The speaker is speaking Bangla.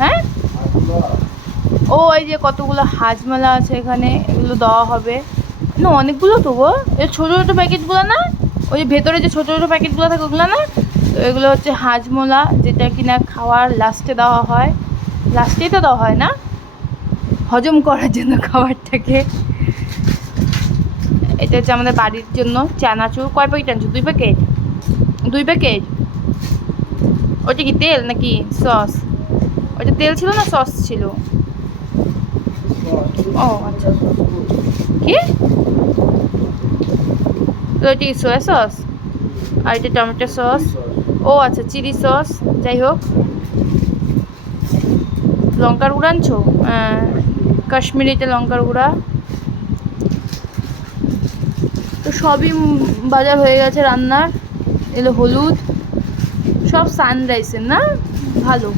হ্যাঁ, ও এই যে কতগুলো হাজমালা আছে এখানে, এগুলো দেওয়া হবে না, অনেকগুলো তো গো, এই ছোটো ছোটো প্যাকেটগুলো না, ওই যে ভেতরে যে ছোটো ছোটো প্যাকেটগুলো থাকে ওগুলো না, তো এগুলো হচ্ছে হাজমোলা, যেটা কিনা খাওয়ার লাস্টে দেওয়া হয়, লাস্টেই তো দেওয়া হয় না, হজম করার জন্য খাবারটাকে। এটা হচ্ছে আমাদের বাড়ির জন্য চানাচুর। কয় প্যাকেট আনছো? 2 প্যাকেট? 2 প্যাকেট? ওটা কি তেল নাকি সস? ওটা তেল ছিল না সস ছিল? ও আচ্ছা, কি তো ওইটা কি সোয়া সস? আর এটা টমেটো সস? ও আচ্ছা, চিলি সস। যাই হোক, লঙ্কার গুঁড়া আনছো? কাশ্মীরিতে লঙ্কার গুঁড়া। তো সবই বাজার হয়ে গেছে রান্নার। এলো হলুদ, সব সানরাইসের না, ভালো।